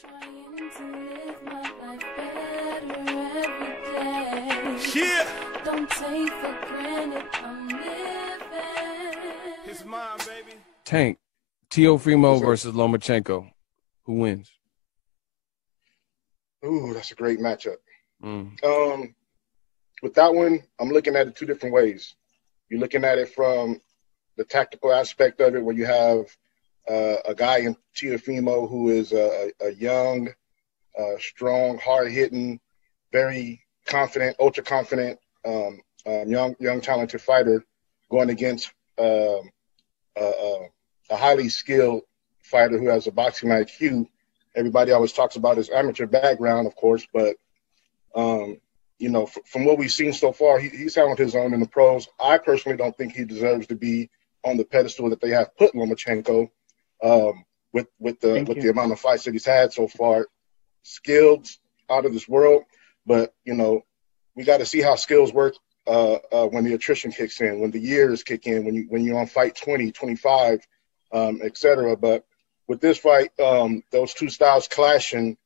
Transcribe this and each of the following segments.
Trying to live my life better every day. Yeah. Don't take for granted I'm living. It's mine, baby. Tank, Teofimo versus Lomachenko. Who wins? Ooh, that's a great matchup. Mm. With that one, I'm looking at it two different ways. You're looking at it from the tactical aspect of it, where you have a guy in Teofimo who is a young, strong, hard-hitting, very confident, ultra-confident, young, talented fighter going against a highly skilled fighter who has a boxing IQ. Everybody always talks about his amateur background, of course, but you know, from what we've seen so far, he's held his own in the pros. I personally don't think he deserves to be on the pedestal that they have put Lomachenko, with the amount of fights that he's had so far. Skilled out of this world, but you know, we got to see how skills work when the attrition kicks in, when the years kick in, when you're on fight 20, 25, etc. But with this fight, those two styles clashing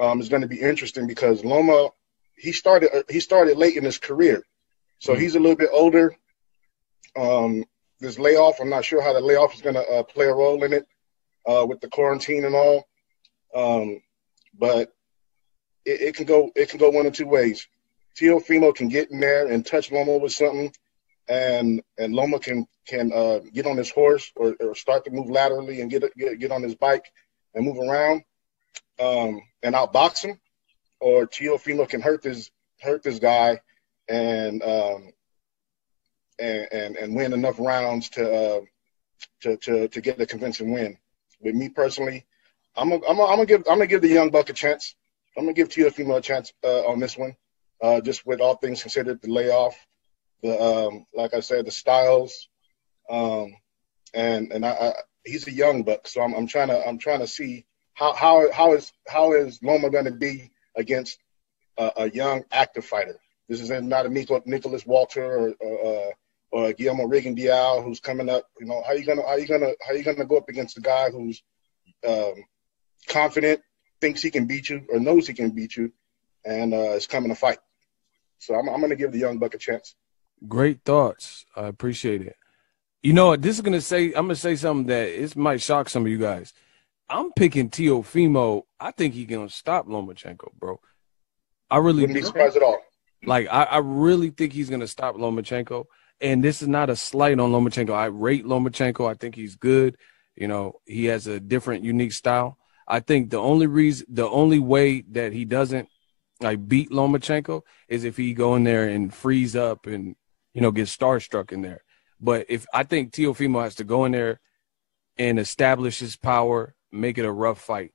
is going to be interesting because Loma, he started late in his career, so he's a little bit older. This layoff, I'm not sure how the layoff is going to play a role in it with the quarantine and all, but it can go one of two ways. Teofimo can get in there and touch Loma with something, and Loma can get on his horse or start to move laterally and get on his bike and move around and outbox him, or Teofimo can hurt this guy and win enough rounds to get a convincing win. With me personally, I'm gonna give the young buck a chance. I'm gonna give Teofimo a chance on this one, just with all things considered, the layoff, the like I said, the styles, and he's a young buck, so I'm trying to see how is Loma going to be against a young active fighter. This is not a Nicholas Walter or a Guillermo Rigondeaux who's coming up. You know, how you gonna go up against a guy who's confident, thinks he can beat you or knows he can beat you, and is coming to fight. So I'm going to give the young buck a chance. Great thoughts. I appreciate it. You know what? I'm going to say something that it might shock some of you guys. I'm picking Teofimo. I think he can stop Lomachenko, bro. I really wouldn't be surprised at all. Like, I really think he's going to stop Lomachenko. And this is not a slight on Lomachenko. I rate Lomachenko. I think he's good. You know, he has a different, unique style. I think the only way that he doesn't like beat Lomachenko is if he go in there and freeze up and, you know, get starstruck in there. But I think Teofimo has to go in there and establish his power, make it a rough fight.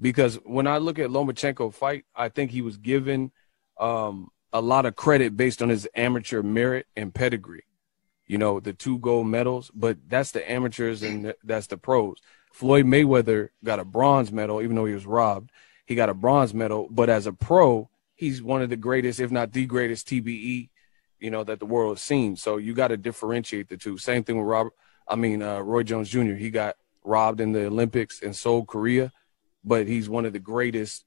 Because when I look at Lomachenko fight, I think he was given a lot of credit based on his amateur merit and pedigree. You know, the 2 gold medals, but that's the amateurs and that's the pros. Floyd Mayweather got a bronze medal, even though he was robbed. He got a bronze medal, but as a pro, he's one of the greatest, if not the greatest TBE, you know, that the world has seen. So you got to differentiate the two. Same thing with Roy Jones Jr. He got robbed in the Olympics in Seoul, Korea, but he's one of the greatest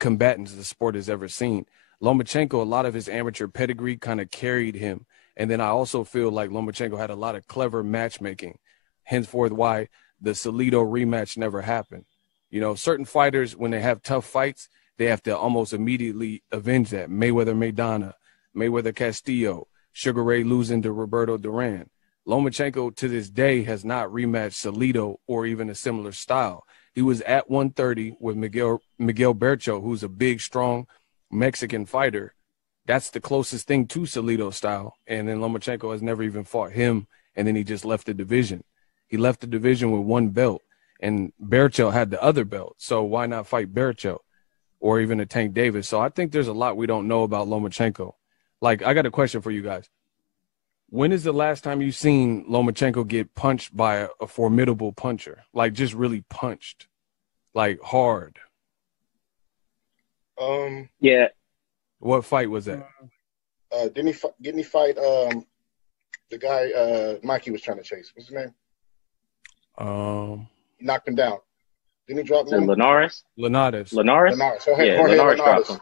combatants the sport has ever seen. Lomachenko, a lot of his amateur pedigree kind of carried him. And then I also feel like Lomachenko had a lot of clever matchmaking, henceforth why the Salido rematch never happened. You know, certain fighters, when they have tough fights, they have to almost immediately avenge that. Mayweather-Maidana, Mayweather-Castillo, Sugar Ray losing to Roberto Duran. Lomachenko, to this day, has not rematched Salido or even a similar style. He was at 130 with Miguel Bercho, who's a big, strong Mexican fighter. That's the closest thing to Salido style. And then Lomachenko has never even fought him, and then he just left the division. He left the division with 1 belt, and Bercho had the other belt. So why not fight Bercho or even a Tank Davis? So I think there's a lot we don't know about Lomachenko. Like, I got a question for you guys. When is the last time you seen Lomachenko get punched by a formidable puncher? Like, just really punched, like hard? Yeah. What fight was that? Didn't he fight the guy Mikey was trying to chase? What's his name? Um, He knocked him down. Didn't he drop Is it Loma? Linares? Linares. Linares? Linares. Yeah, Jorge Linares dropped Linares. him.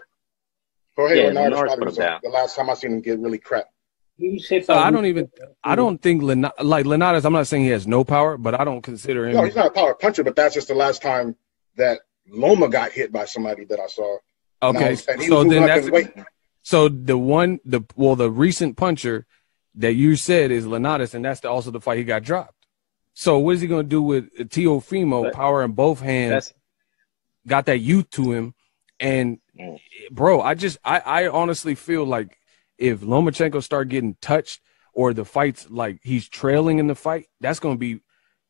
Jorge Yeah, Linares Linares probably put was him down. the last time I seen him get really crap. He was hit So by I don't think Linares, I'm not saying he has no power, but I don't consider him. No, he's not a power puncher, but that's just the last time that Loma got hit by somebody that I saw. Okay, And he so was moving then up that's in weight. so the recent puncher that you said is Linares, and that's also the fight he got dropped. So what is he going to do with Teofimo, But power in both hands, that's got that youth to him? And, bro, I honestly feel like if Lomachenko start getting touched or the fight's like he's trailing in the fight, that's going to be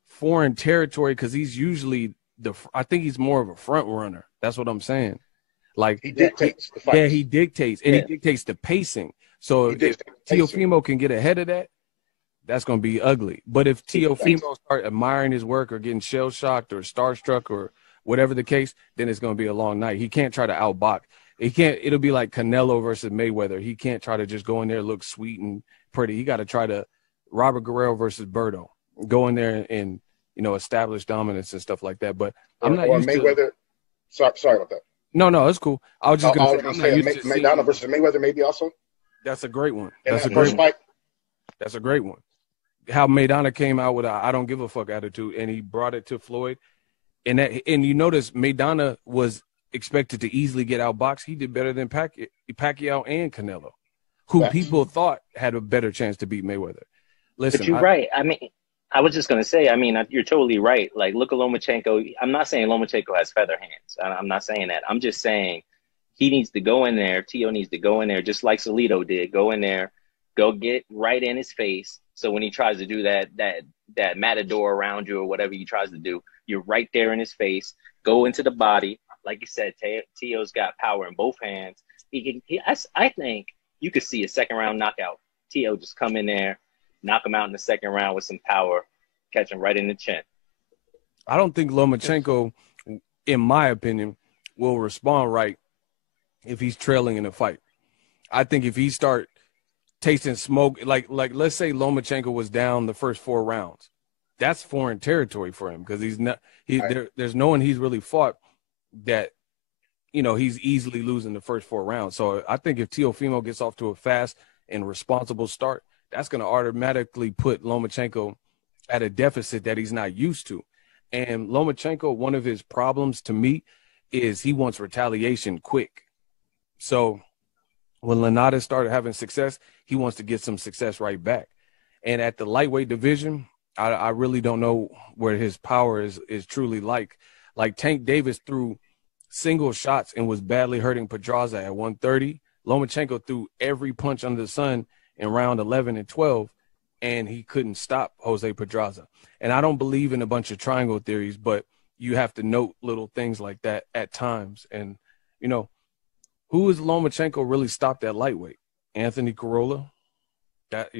foreign territory because he's usually I think he's more of a front runner. That's what I'm saying. Like He dictates the fight. yeah, he dictates, and Yeah. he dictates the pacing. So He if dictates the pacing. Teofimo can get ahead of that, that's going to be ugly. But if Teofimo start admiring his work or getting shell shocked or starstruck or whatever the case, then it's going to be a long night. He can't try to outbox. He can't. It'll be like Canelo versus Mayweather. He can't try to just go in there, look sweet and pretty. He got to try to Robert Guerrero versus Berto, go in there and establish dominance and stuff like that. But I'm not or used Mayweather. Sorry about that. No, it's cool. I was just I going was to say, gonna I'm say not used to seeing. Maidana versus Mayweather maybe also. That's a great one. In That's a that great first one. fight. That's a great one. How Maidana came out with a I don't give a fuck attitude, and he brought it to Floyd. And you notice Maidana was expected to easily get outboxed. He did better than Pacquiao and Canelo, who Facts. people thought had a better chance to beat Mayweather. Listen, But you're right. I mean, I was just gonna say. I mean, you're totally right. Like, look at Lomachenko. I'm not saying Lomachenko has feather hands. I'm not saying that. I'm just saying he needs to go in there. Tio needs to go in there, just like Salido did. Go in there, go get right in his face. So when he tries to do that matador around you or whatever he tries to do, you're right there in his face. Go into the body, like you said. Tio's got power in both hands. I think you could see a second round knockout. Tio just come in there, knock him out in the second round with some power, catch him right in the chin. I don't think Lomachenko, in my opinion, will respond right if he's trailing in a fight. I think if he start tasting smoke, like let's say Lomachenko was down the first 4 rounds, that's foreign territory for him because there's no one he's really fought that he's easily losing the first 4 rounds. So I think if Teofimo gets off to a fast and responsible start, that's going to automatically put Lomachenko at a deficit that he's not used to. And Lomachenko, one of his problems to me is he wants retaliation quick. So when Linares started having success, he wants to get some success right back. And at the lightweight division, I really don't know where his power is truly like. Like Tank Davis threw single shots and was badly hurting Pedraza at 130. Lomachenko threw every punch under the sun in round 11 and 12, and he couldn't stop Jose Pedraza. And I don't believe in a bunch of triangle theories, but you have to note little things like that at times. And, who is Lomachenko really stopped at lightweight? Anthony Corolla? That,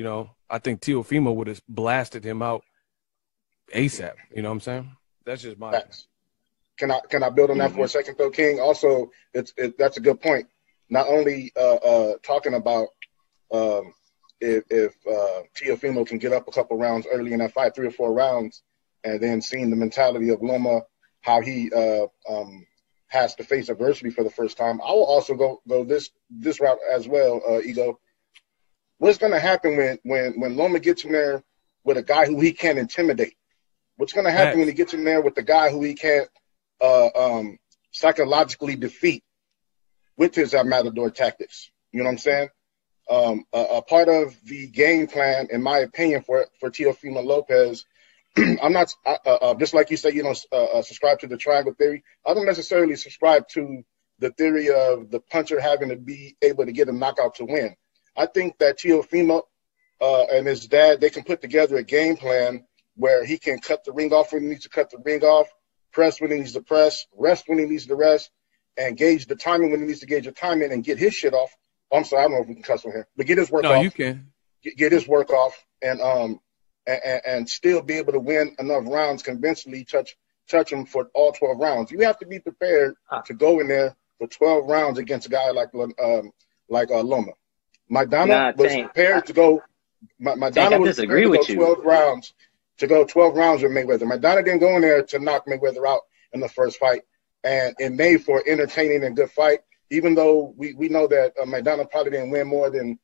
I think Teofimo would have blasted him out ASAP. You know what I'm saying? That's just my Facts. Can I build on that for a second though, King? Also, that's a good point. Not only talking about if Teofimo can get up a couple rounds early in that fight, 3 or 4 rounds, and then seeing the mentality of Loma, how he has to face adversity for the first time. I will also go this route as well, Ego. What's going to happen when Loma gets in there with a guy who he can't intimidate? What's going to happen when he gets in there with the guy who he can't psychologically defeat with his matador tactics? You know what I'm saying? A part of the game plan, in my opinion, for Teofimo Lopez, I'm not just like you say, subscribe to the triangle theory. I don't necessarily subscribe to the theory of the puncher having to be able to get a knockout to win. I think that Teofimo and his dad, they can put together a game plan where he can cut the ring off when he needs to cut the ring off, press when he needs to press, rest when he needs to rest, and gauge the timing when he needs to gauge the timing and get his shit off. I'm sorry, I don't know if we can cuss on here, but get his work off. No, you can. Get his work off and still be able to win enough rounds convincingly, touch him for all 12 rounds. You have to be prepared to go in there for 12 rounds against a guy like Loma. Maidana was prepared to go. Maidana was prepared to go 12 rounds. To go 12 rounds with Mayweather. Maidana didn't go in there to knock Mayweather out in the first fight, and it made for an entertaining and good fight. Even though we know that McDonald probably didn't win more than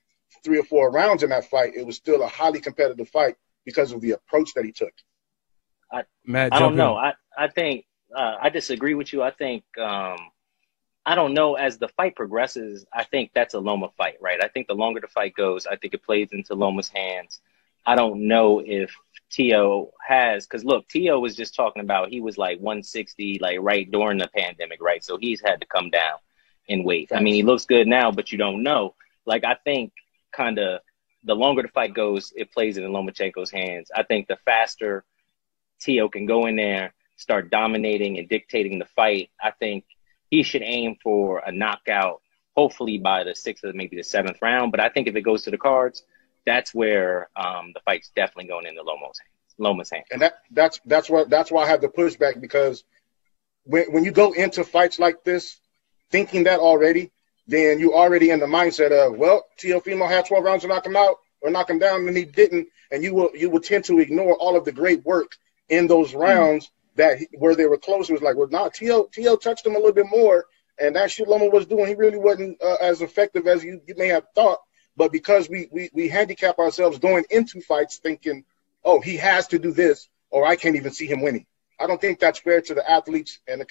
3 or 4 rounds in that fight, it was still a highly competitive fight because of the approach that he took. I don't know. I think I disagree with you. I think I don't know. As the fight progresses, I think that's a Loma fight, right? I think the longer the fight goes, I think it plays into Loma's hands. I don't know if Teo has, because look, Teo was just talking about he was like 160, like right during the pandemic, right? So he's had to come down in weight. I mean, he looks good now, but you don't know. Like, I think kind of the longer the fight goes, it plays in Lomachenko's hands. I think the faster Teo can go in there, start dominating and dictating the fight, I think he should aim for a knockout, hopefully by the 6th or maybe the 7th round. But I think if it goes to the cards, that's where the fight's definitely going into Loma's hands. And that's why I have the pushback, because when you go into fights like this, thinking that already, then you already in the mindset of, well, Teofimo had 12 rounds to knock him out or knock him down, and he didn't, and you will tend to ignore all of the great work in those rounds where they were close. It was like, well, nah, Teo touched him a little bit more, and that shit Loma was doing, he really wasn't as effective as you may have thought. But because we handicap ourselves going into fights thinking, oh, he has to do this, or I can't even see him winning. I don't think that's fair to the athletes and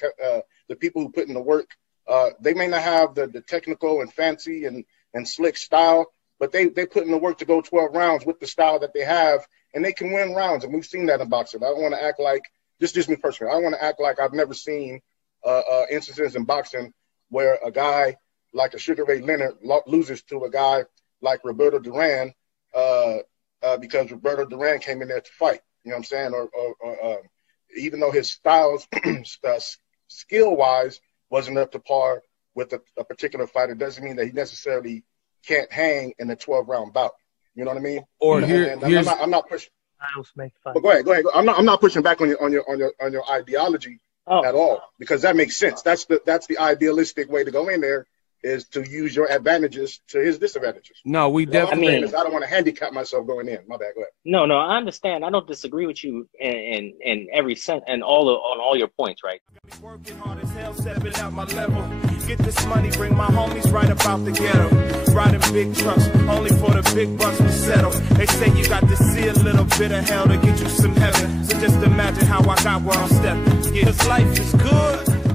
the people who put in the work. They may not have the technical and fancy and slick style, but they put in the work to go 12 rounds with the style that they have, and they can win rounds. And we've seen that in boxing. I don't want to act like, this is just me personally, I don't want to act like I've never seen instances in boxing where a guy like a Sugar Ray Leonard loses to a guy like Roberto Duran because Roberto Duran came in there to fight. You know what I'm saying? Or even though his styles, skill-wise, wasn't up to par with a particular fighter, doesn't mean that he necessarily can't hang in a 12-round bout. You know what I mean? Or I'm not pushing. But go ahead. I'm not pushing back on your ideology at all, because that makes sense. That's the idealistic way to go in there, is to use your advantages to his disadvantages. No, we definitely. I don't want to handicap myself going in. My bad. Go ahead. No, I understand. I don't disagree with you in every sense and on all your points, right? Working hard as hell, stepping out my level. Get this money, bring my homies right about the ghetto. Riding big trucks, only for the big bucks we settle. They say you got to see a little bit of hell to get you some heaven. So just imagine how I got where I'm stepping. Yeah, 'cause life is good.